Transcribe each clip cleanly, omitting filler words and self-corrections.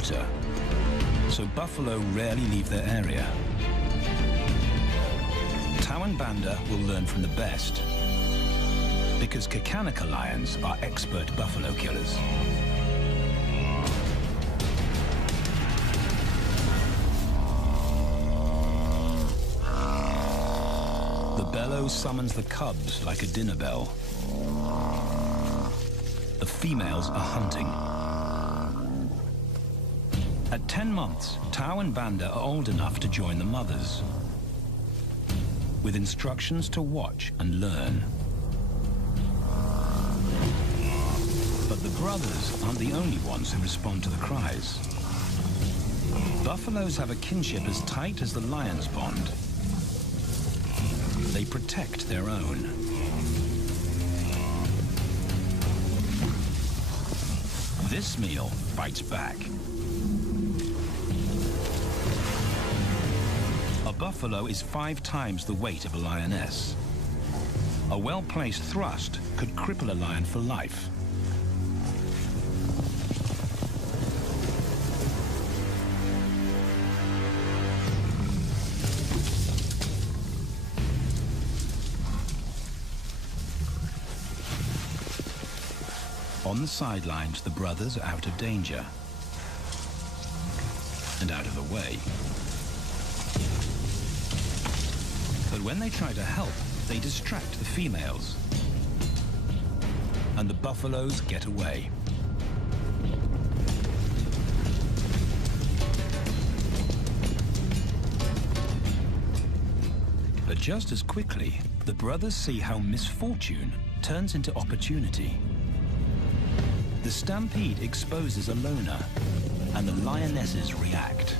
water, so buffalo rarely leave their area. Tao and Banda will learn from the best, because Kakanaka lions are expert buffalo killers. The bellow summons the cubs like a dinner bell. The females are hunting. At 10 months, Tao and Banda are old enough to join the mothers, with instructions to watch and learn. But the brothers aren't the only ones who respond to the cries. Buffaloes have a kinship as tight as the lions' bond. They protect their own. This meal fights back. A buffalo is 5 times the weight of a lioness. A well-placed thrust could cripple a lion for life. On the sidelines, the brothers are out of danger and out of the way. But when they try to help, they distract the females, and the buffaloes get away. But just as quickly, the brothers see how misfortune turns into opportunity. The stampede exposes a loner, and the lionesses react.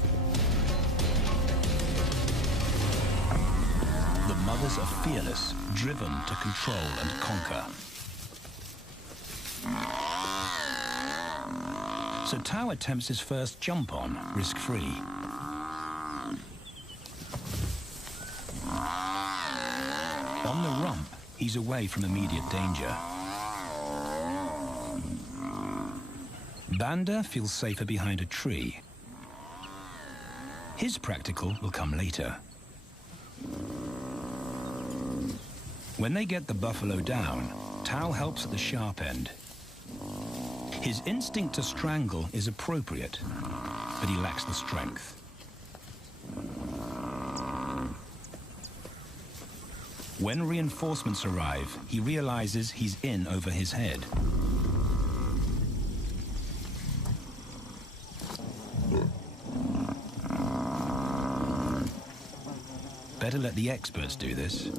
The mothers are fearless, driven to control and conquer. So Tao attempts his first jump on, risk-free. On the rump, he's away from immediate danger. Banda feels safer behind a tree. His practical will come later. When they get the buffalo down, Tao helps at the sharp end. His instinct to strangle is appropriate, but he lacks the strength. When reinforcements arrive, he realizes he's in over his head. Better let the experts do this.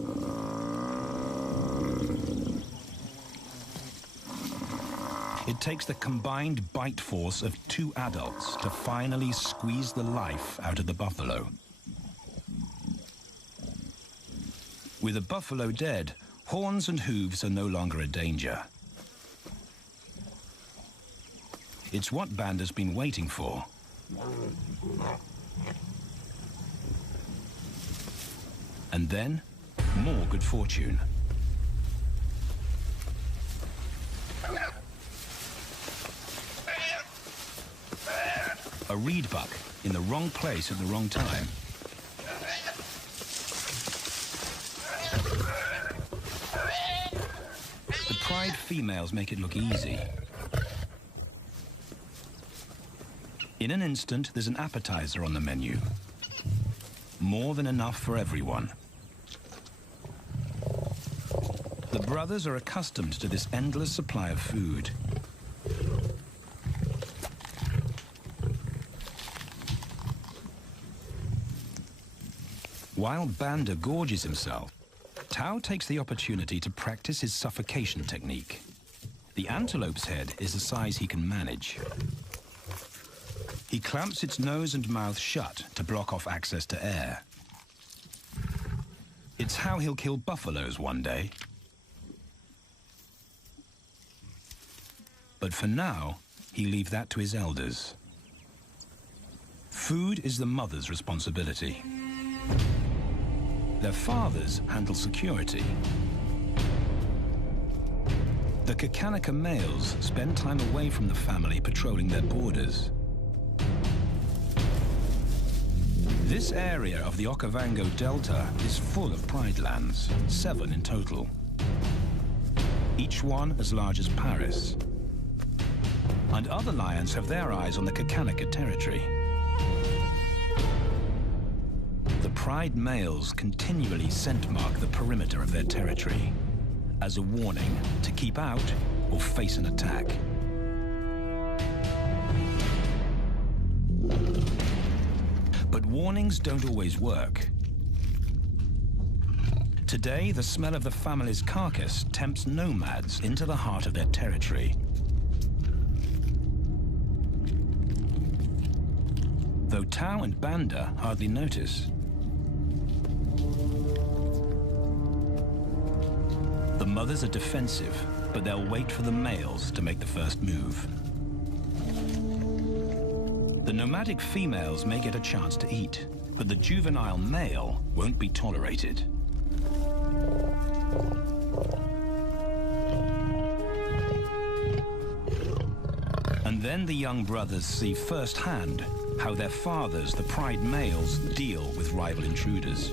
It takes the combined bite force of 2 adults to finally squeeze the life out of the buffalo. With a buffalo dead, horns and hooves are no longer a danger. It's what Banda's been waiting for. And then, more good fortune. A reed buck in the wrong place at the wrong time. The pride females make it look easy. In an instant, there's an appetizer on the menu. More than enough for everyone. The brothers are accustomed to this endless supply of food. While Banda gorges himself, Tao takes the opportunity to practice his suffocation technique. The antelope's head is a size he can manage. He clamps its nose and mouth shut to block off access to air. It's how he'll kill buffaloes one day. But for now, he leaves that to his elders. Food is the mother's responsibility. Their fathers handle security. The Kakanaka males spend time away from the family patrolling their borders. This area of the Okavango Delta is full of pride lands, 7 in total. Each one as large as Paris. And other lions have their eyes on the Kakanaka territory. The pride males continually scent mark the perimeter of their territory as a warning to keep out or face an attack. But warnings don't always work. Today, the smell of the family's carcass tempts nomads into the heart of their territory. Though Tao and Banda hardly notice. The mothers are defensive, but they'll wait for the males to make the first move. The nomadic females may get a chance to eat, but the juvenile male won't be tolerated. And then the young brothers see firsthand how their fathers, the pride males, deal with rival intruders.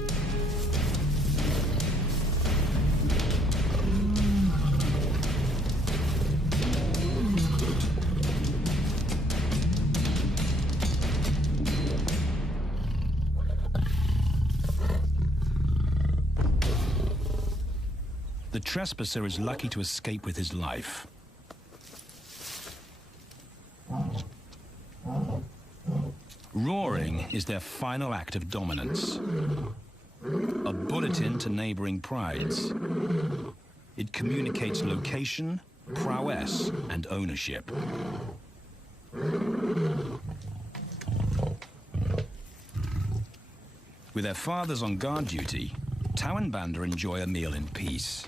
The trespasser is lucky to escape with his life. Roaring is their final act of dominance. A bulletin to neighboring prides. It communicates location, prowess, and ownership. With their fathers on guard duty, Tao and Banda enjoy a meal in peace.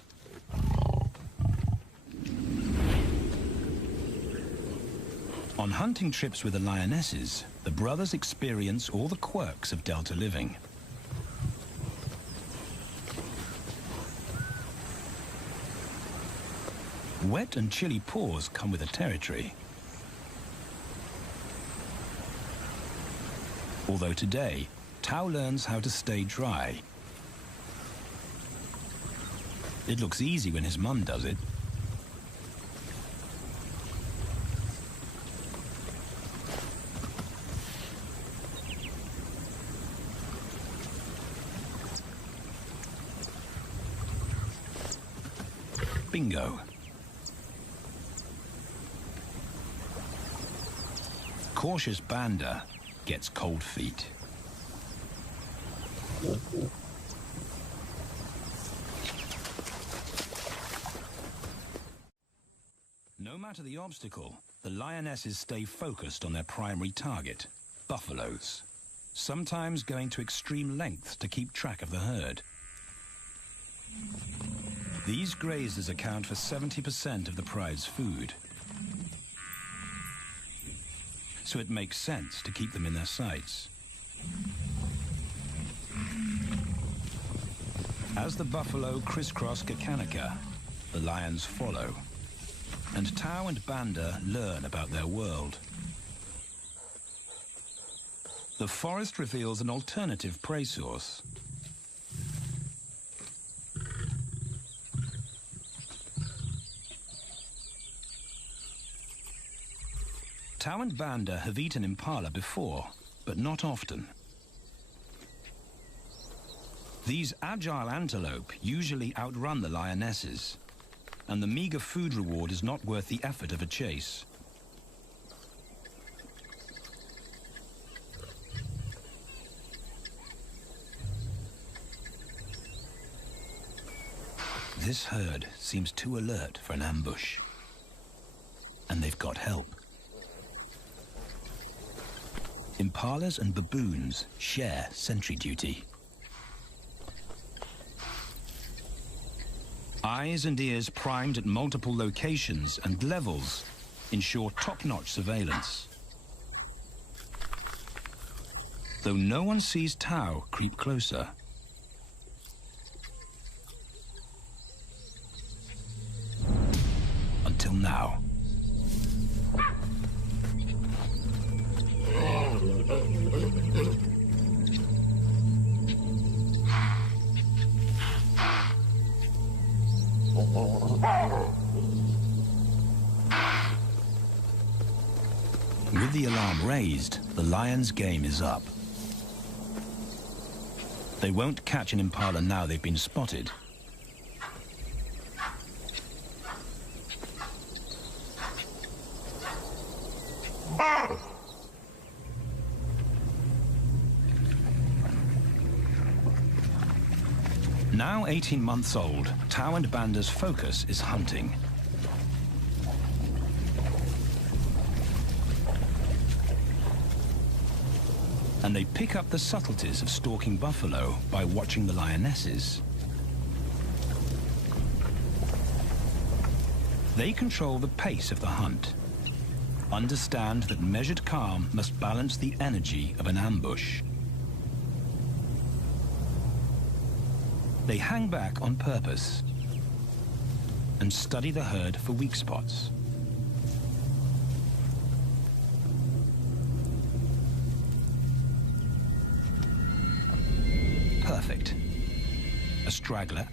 On hunting trips with the lionesses, the brothers experience all the quirks of Delta living. Wet and chilly paws come with the territory. Although today, Tao learns how to stay dry. It looks easy when his mum does it. Bingo. Cautious Banda gets cold feet. No matter the obstacle, the lionesses stay focused on their primary target, buffaloes, sometimes going to extreme lengths to keep track of the herd. These grazers account for 70% of the pride's food. So it makes sense to keep them in their sights. As the buffalo crisscross Kakanaka, the lions follow. And Tao and Banda learn about their world. The forest reveals an alternative prey source. Tao and Banda have eaten impala before, but not often. These agile antelope usually outrun the lionesses, and the meager food reward is not worth the effort of a chase. This herd seems too alert for an ambush, and they've got help. Impalas and baboons share sentry duty. Eyes and ears primed at multiple locations and levels ensure top-notch surveillance. Though no one sees Tao creep closer. Until now. alarm raised, the lion's game is up. They won't catch an impala now they've been spotted. Now 18 months old, Tao and Banda's focus is hunting. And they pick up the subtleties of stalking buffalo by watching the lionesses. They control the pace of the hunt, understand that measured calm must balance the energy of an ambush. They hang back on purpose and study the herd for weak spots. Perfect. A straggler,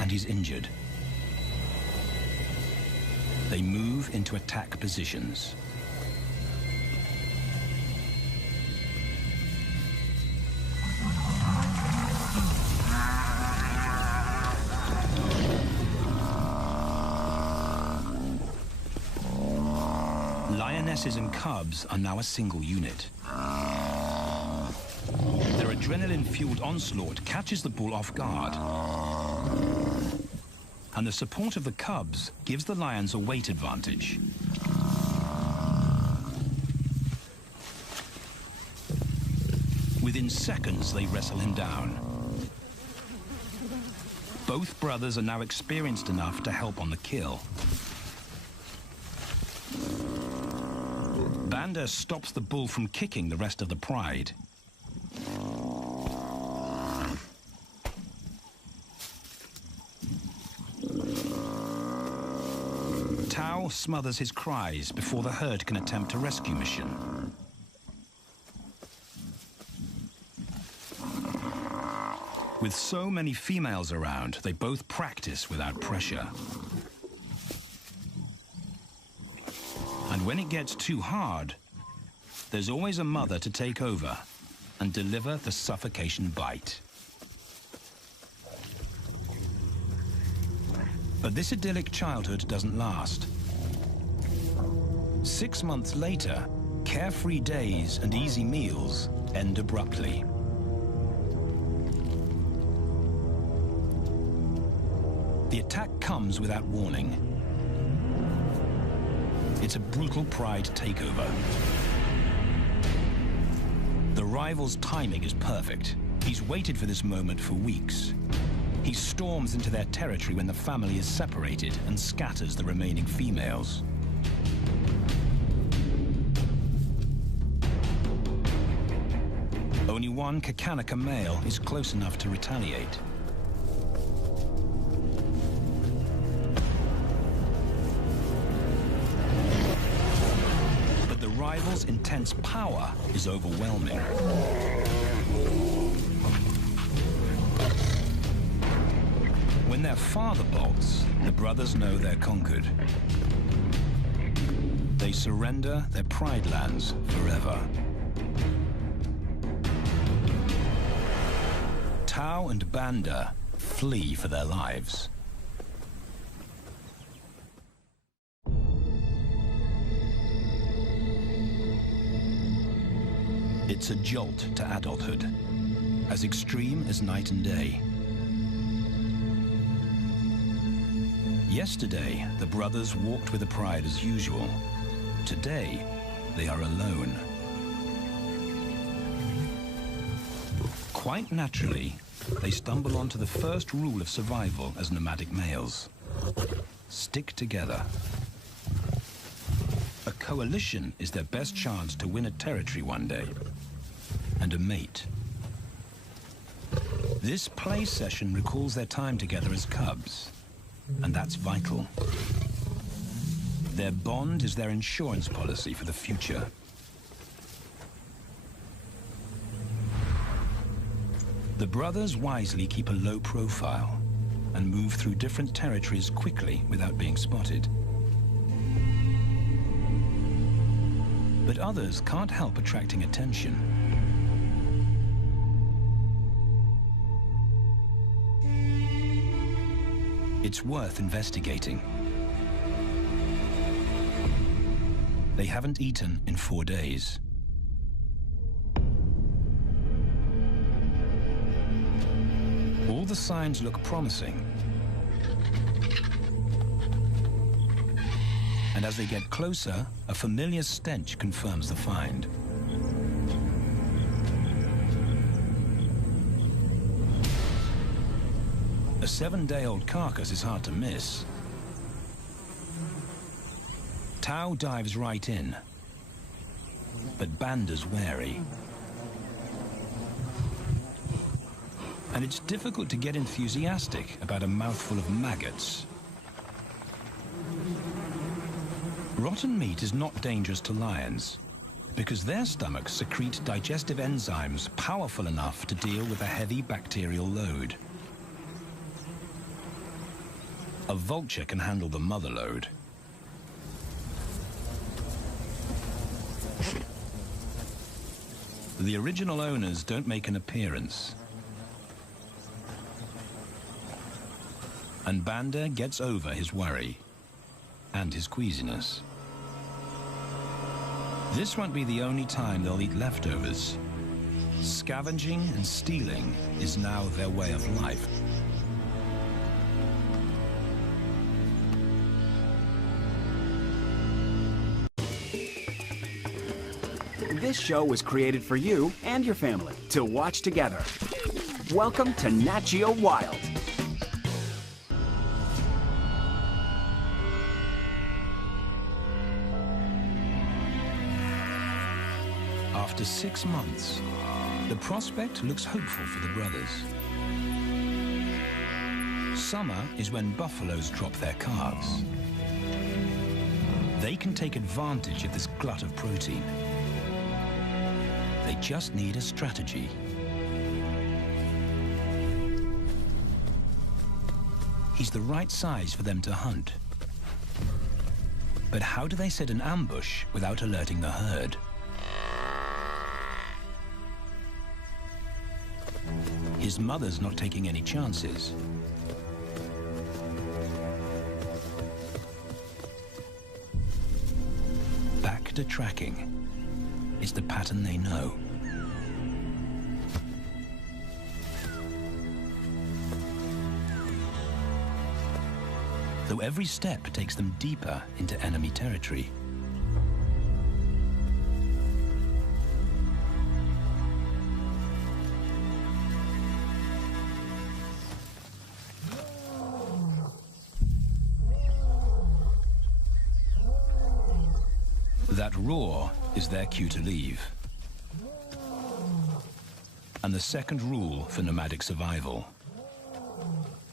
and he's injured. They move into attack positions. Lionesses and cubs are now a single unit. Their adrenaline-fueled onslaught catches the bull off guard. And the support of the cubs gives the lions a weight advantage. Within seconds, they wrestle him down. Both brothers are now experienced enough to help on the kill. Banda stops the bull from kicking the rest of the pride. Tao smothers his cries before the herd can attempt a rescue mission. With so many females around, they both practice without pressure. And when it gets too hard, there's always a mother to take over and deliver the suffocation bite. But this idyllic childhood doesn't last. 6 months later, carefree days and easy meals end abruptly. The attack comes without warning. It's a brutal pride takeover. The rival's timing is perfect. He's waited for this moment for weeks. He storms into their territory when the family is separated and scatters the remaining females. Only one Kakanaka male is close enough to retaliate. But the rival's intense power is overwhelming. When their father bolts, the brothers know they're conquered. They surrender their pride lands forever. Tao and Banda flee for their lives. It's a jolt to adulthood, as extreme as night and day. Yesterday, the brothers walked with the pride as usual. Today, they are alone. Quite naturally, they stumble onto the first rule of survival as nomadic males. Stick together. A coalition is their best chance to win a territory one day, and a mate. This play session recalls their time together as cubs, and that's vital. Their bond is their insurance policy for the future. The brothers wisely keep a low profile and move through different territories quickly without being spotted. But others can't help attracting attention. It's worth investigating. They haven't eaten in 4 days. All the signs look promising. And as they get closer, a familiar stench confirms the find. A 7-day-old carcass is hard to miss. Tao dives right in, but Banda's wary. And it's difficult to get enthusiastic about a mouthful of maggots. Rotten meat is not dangerous to lions, because their stomachs secrete digestive enzymes powerful enough to deal with a heavy bacterial load. A vulture can handle the mother load. The original owners don't make an appearance. And Banda gets over his worry and his queasiness. This won't be the only time they'll eat leftovers. Scavenging and stealing is now their way of life. This show was created for you and your family to watch together. Welcome to Nat Geo Wild. After 6 months, the prospect looks hopeful for the brothers. Summer is when buffaloes drop their calves. They can take advantage of this glut of protein. They just need a strategy. He's the right size for them to hunt. But how do they set an ambush without alerting the herd? His mother's not taking any chances. Back to tracking. It's the pattern they know. Though every step takes them deeper into enemy territory. That roar is their cue to leave. And the second rule for nomadic survival: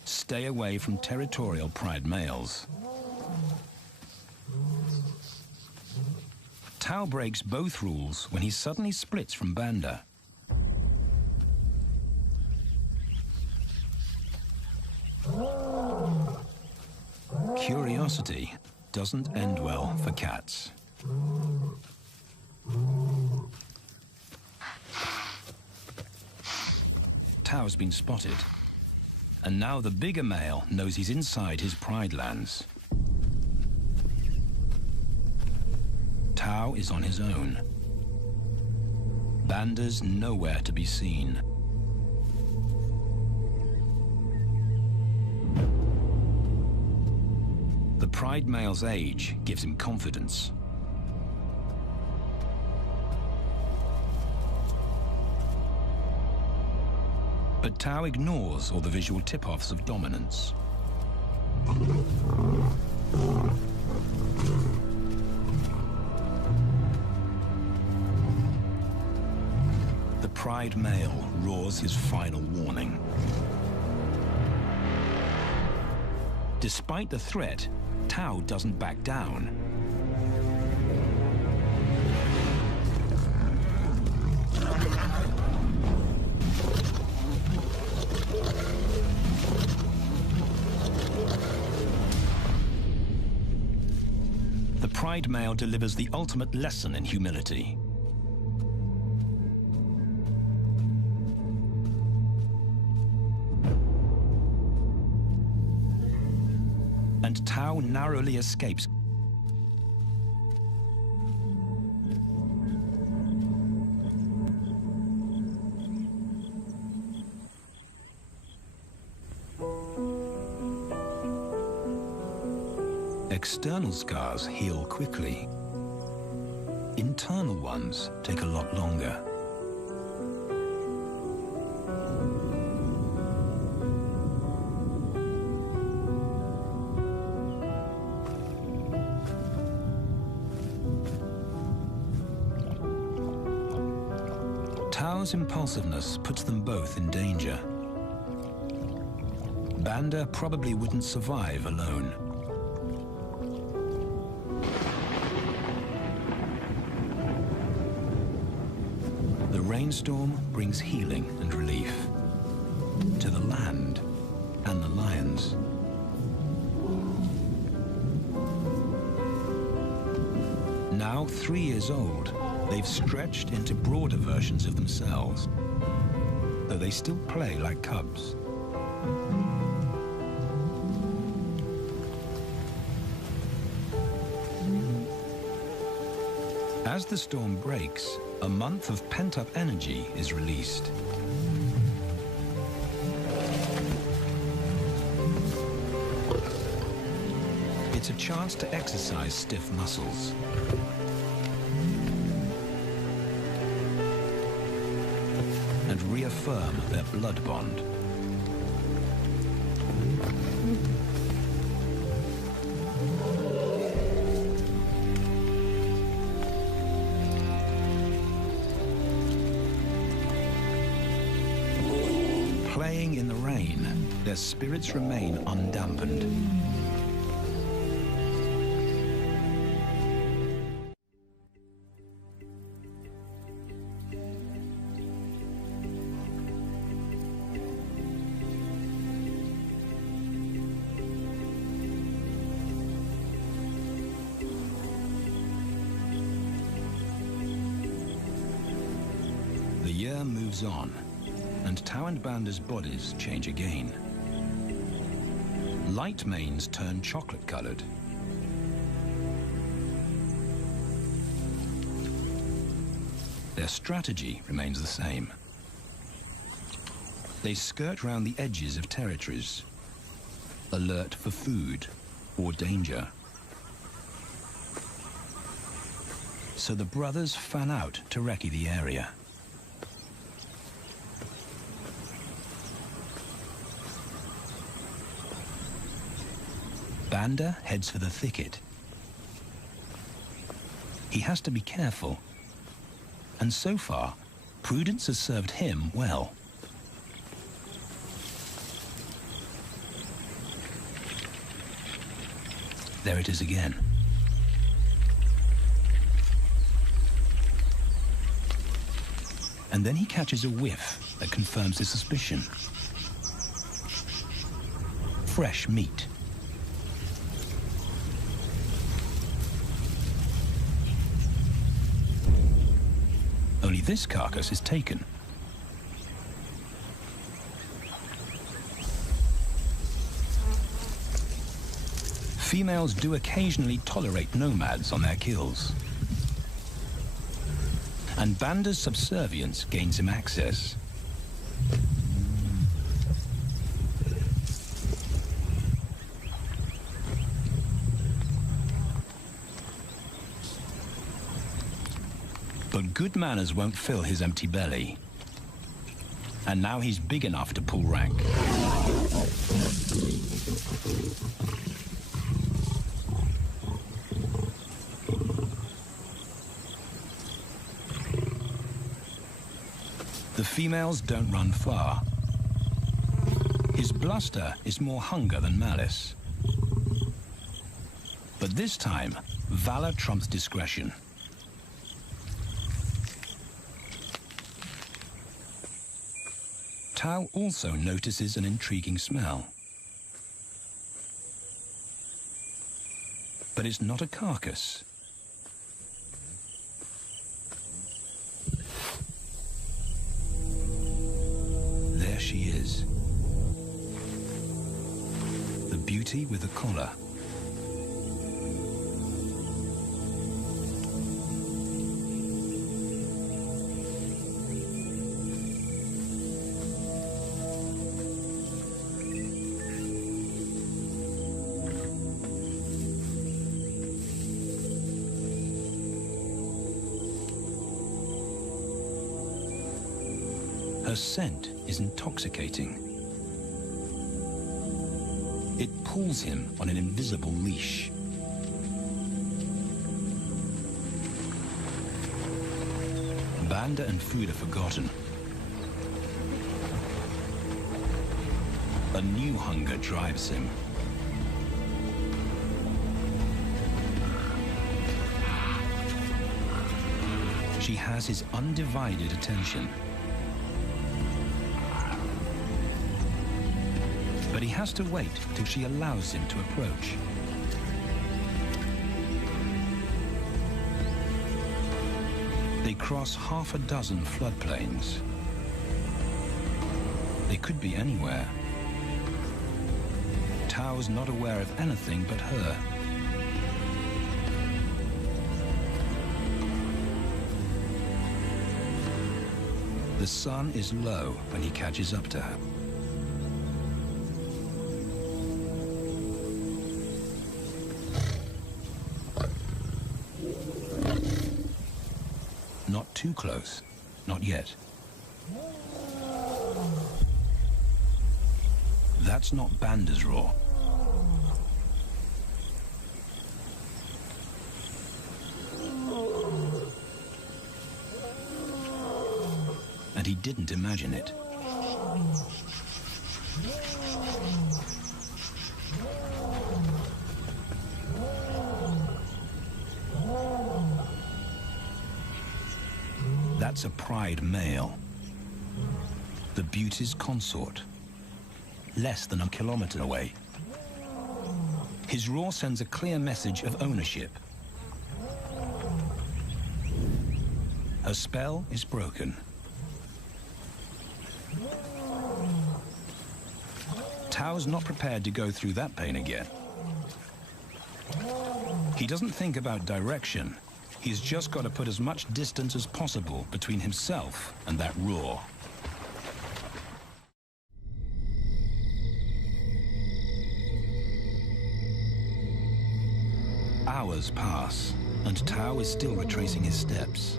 stay away from territorial pride males. Tao breaks both rules when he suddenly splits from Banda. Curiosity doesn't end well for cats. Tao's been spotted, and now the bigger male knows he's inside his pride lands. Tao is on his own. Banda's nowhere to be seen. The pride male's age gives him confidence. But Tao ignores all the visual tip-offs of dominance. The pride male roars his final warning. Despite the threat, Tao doesn't back down. pied male delivers the ultimate lesson in humility. And Tao narrowly escapes. External scars heal quickly. Internal ones take a lot longer. Tao's impulsiveness puts them both in danger. Banda probably wouldn't survive alone. The rainstorm brings healing and relief to the land and the lions. Now 3 years old, they've stretched into broader versions of themselves, though they still play like cubs. As the storm breaks, a month of pent-up energy is released. It's a chance to exercise stiff muscles. And reaffirm their blood bond. Playing in the rain, their spirits remain undampened. The year moves on, and Tao and Banda's bodies change again. Light manes turn chocolate-colored. Their strategy remains the same. They skirt round the edges of territories, alert for food or danger. So the brothers fan out to recce the area. Banda heads for the thicket. He has to be careful, and so far, prudence has served him well. There it is again. And then he catches a whiff that confirms his suspicion. Fresh meat. Only this carcass is taken. Females do occasionally tolerate nomads on their kills. And Banda's subservience gains him access. But good manners won't fill his empty belly. And now he's big enough to pull rank. The females don't run far. His bluster is more hunger than malice. But this time, valor trumps discretion. Tao also notices an intriguing smell. But it's not a carcass, beauty with a collar. Her scent is intoxicating. It pulls him on an invisible leash. Banda and food are forgotten. A new hunger drives him. She has his undivided attention. But he has to wait till she allows him to approach. They cross half a dozen floodplains. They could be anywhere. Tao's not aware of anything but her. The sun is low when he catches up to her. Not too close, not yet. That's not Banda's roar. And he didn't imagine it. That's a pride male. The beauty's consort. Less than a kilometer away. His roar sends a clear message of ownership. Her spell is broken. Tao's not prepared to go through that pain again. He doesn't think about direction. He's just got to put as much distance as possible between himself and that roar. Hours pass, and Tao is still retracing his steps.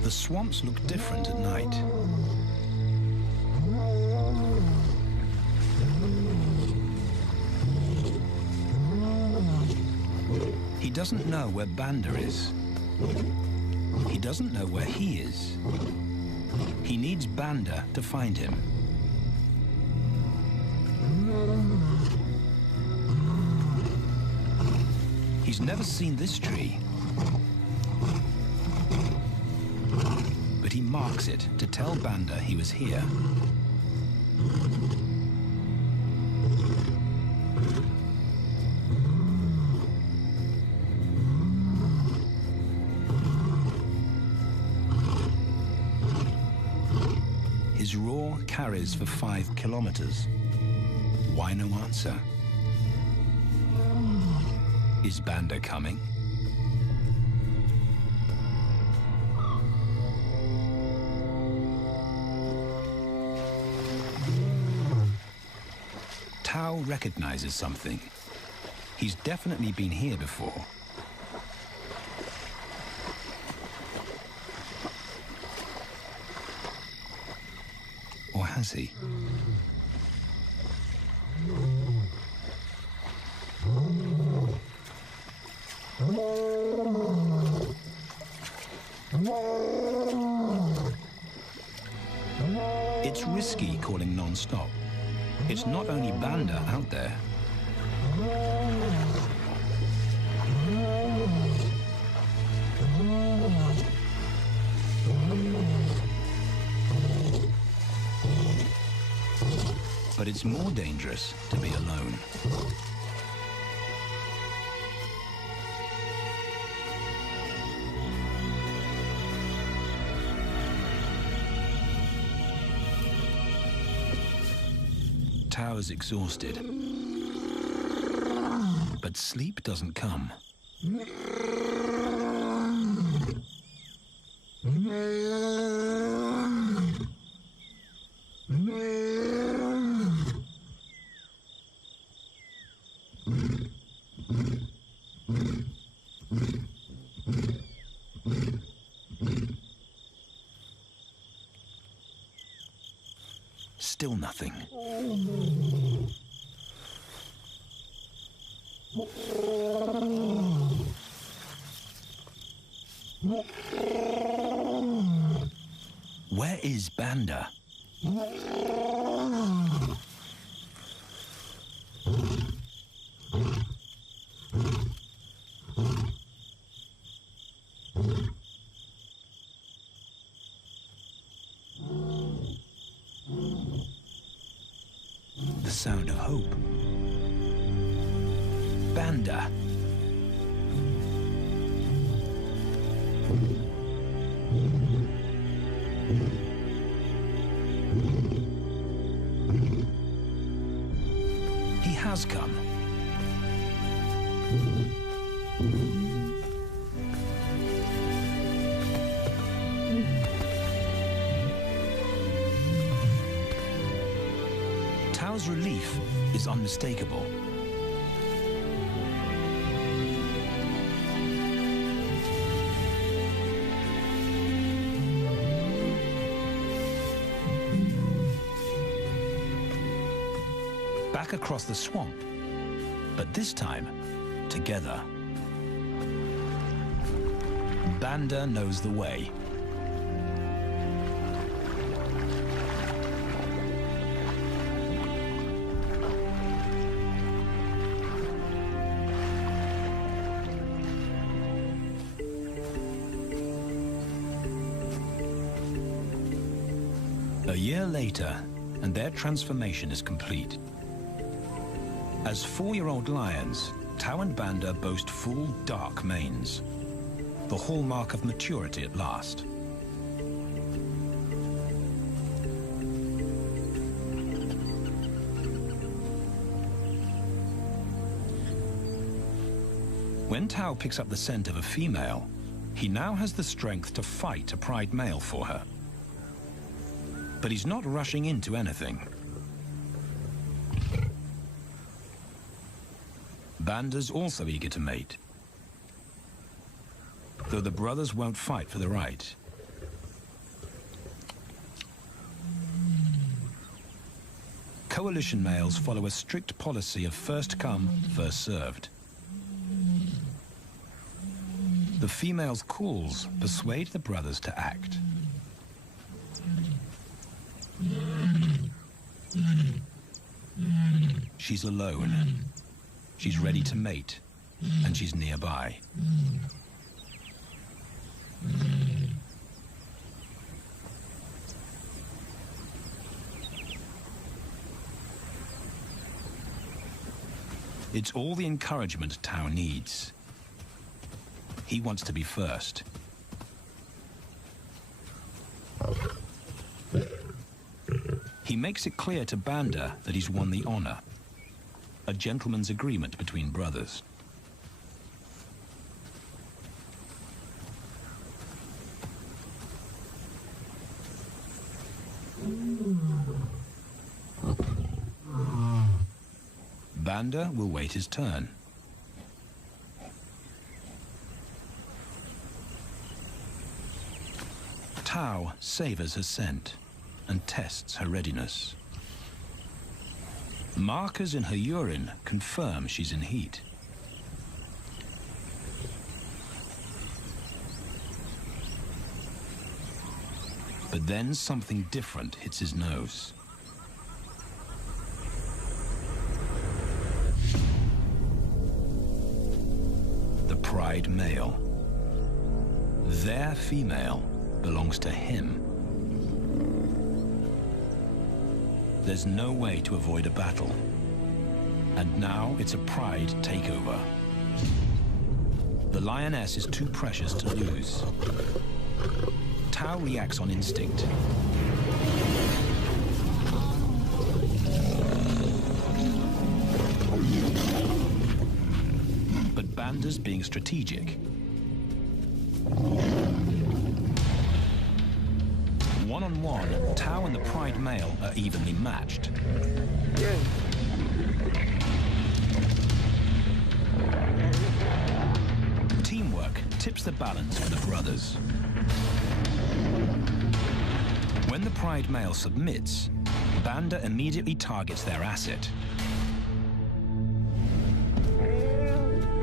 The swamps look different at night. He doesn't know where Banda is. He doesn't know where he is. He needs Banda to find him. He's never seen this tree. But he marks it to tell Banda he was here. His roar carries for 5 kilometers. Why no answer? Is Banda coming? Tao recognizes something. He's definitely been here before. Or has he? It's risky calling non-stop. It's not only Banda out there. But it's more dangerous to be alone. Tao is exhausted, but sleep doesn't come. Still nothing. Where is Banda? The sound of hope. Banda. He has come. Tao's relief is unmistakable. Back across the swamp, but this time, together. Banda knows the way. A year later, and their transformation is complete. As 4-year-old lions, Tao and Banda boast full, dark manes, the hallmark of maturity at last. When Tao picks up the scent of a female, he now has the strength to fight a pride male for her. But he's not rushing into anything. Banda's also eager to mate, though the brothers won't fight for the right. Coalition males follow a strict policy of first come, first served. The female's calls persuade the brothers to act. She's alone. She's ready to mate, and she's nearby. It's all the encouragement Tao needs. He wants to be first. He makes it clear to Banda that he's won the honor. A gentleman's agreement between brothers. Banda will wait his turn. Tao savors her scent and tests her readiness. Markers in her urine confirm she's in heat. But then something different hits his nose. The pride male. Their female belongs to him. There's no way to avoid a battle. And now it's a pride takeover. The lioness is too precious to lose. Tao reacts on instinct. Banda's being strategic. One-on-one, Tao and the Pride male are evenly matched. Teamwork tips the balance for the brothers. When the Pride male submits, Banda immediately targets their asset.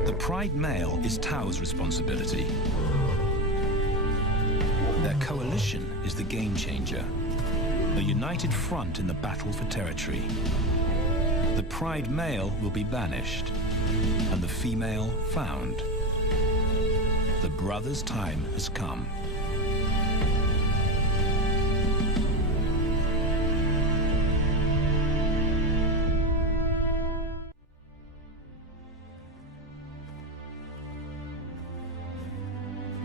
The Pride male is Tao's responsibility. Their coalition is the game changer, a united front in the battle for territory. The Pride male will be banished, and the female found. The brothers' time has come.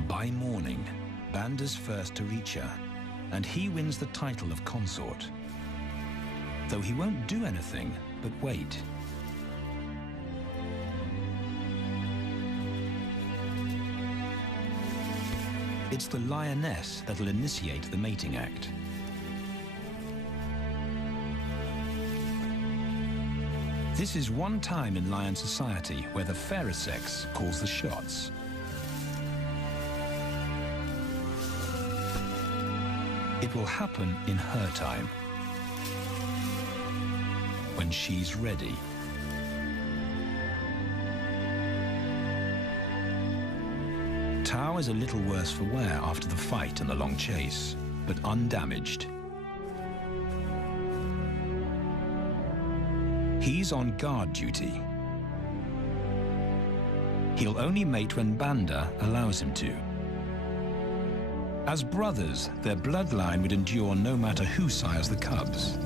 By morning, Banda's first to reach her, and he wins the title of consort. Though he won't do anything but wait. It's the lioness that'll initiate the mating act. This is one time in lion society where the fairer sex calls the shots. It will happen in her time, when she's ready. Tao is a little worse for wear after the fight and the long chase, but undamaged. He's on guard duty. He'll only mate when Banda allows him to. As brothers, their bloodline would endure no matter who sires the cubs.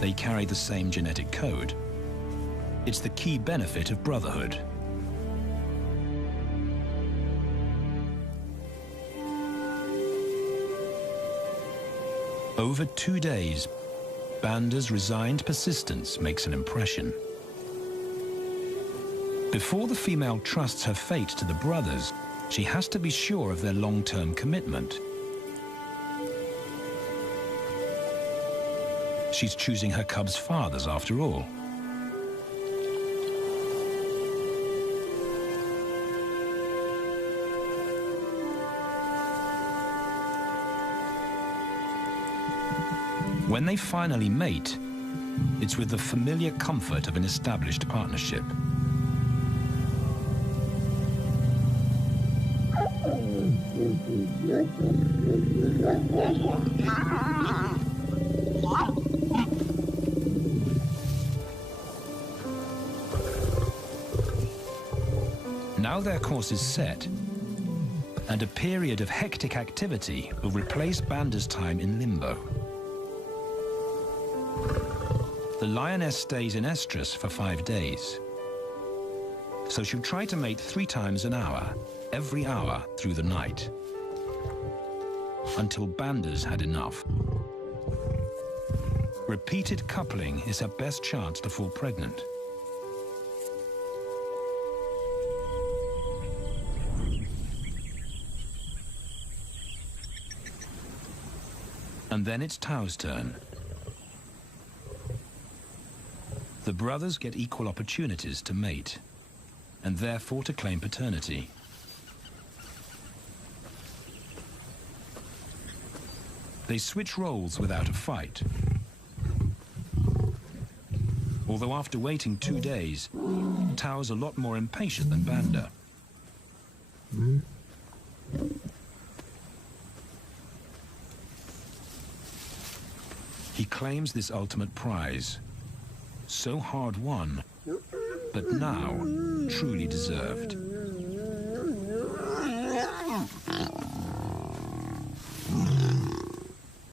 They carry the same genetic code. It's the key benefit of brotherhood. Over 2 days, Banda's resigned persistence makes an impression. Before the female trusts her fate to the brothers, she has to be sure of their long-term commitment. She's choosing her cubs' fathers after all. When they finally mate, it's with the familiar comfort of an established partnership. Now their course is set, and a period of hectic activity will replace Banda's time in limbo. The lioness stays in estrus for 5 days, so she'll try to mate 3 times an hour, every hour through the night, until Banda's had enough. Repeated coupling is her best chance to fall pregnant. And then it's Tao's turn. The brothers get equal opportunities to mate, and therefore to claim paternity. They switch roles without a fight. Although after waiting 2 days, Tao's a lot more impatient than Banda. He claims this ultimate prize, so hard won, but now truly deserved.